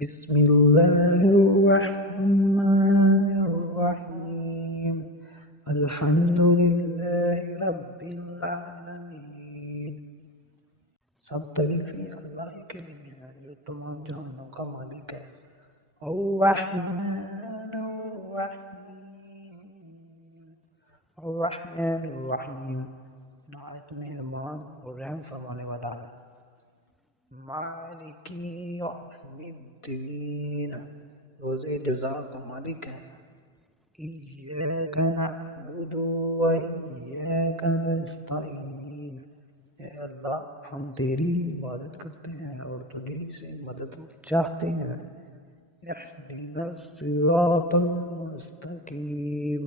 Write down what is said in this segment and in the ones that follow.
بسم الله الرحمن الرحيم الحمد لله رب العالمین۔ سب تعریفیں اللہ کے لیے ہیں جو تمام جہانوں کا مالک ہے۔ الرحمن الرحیم الرحمن الرحیم نہایت مہربان اور رحم فرمانے والا ہے۔ مالک یوم الدین روز جزا کا مالک ہے۔ ایاک نعبد و ایاک نستعین اے اللہ ہم تیری عبادت کرتے ہیں اور تجھی سے مدد چاہتے ہیں۔ اہدنا الصراط المستقیم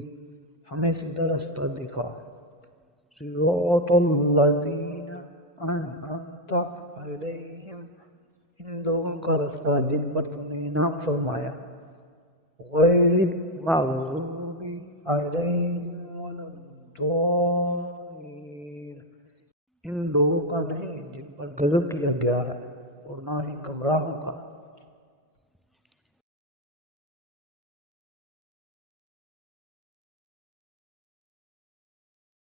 ہمیں سیدھا رستہ دکھا۔ صراط الذین انعمت علیہم ان لوگوں کا رستہ جن پر تم نے انعام فرمایا۔ غیر المغضوب علیہم ولا الضالین ان لوگوں کا نہیں جن پر غضب کیا گیا ہے اور نہ ہی گمراہوں کا۔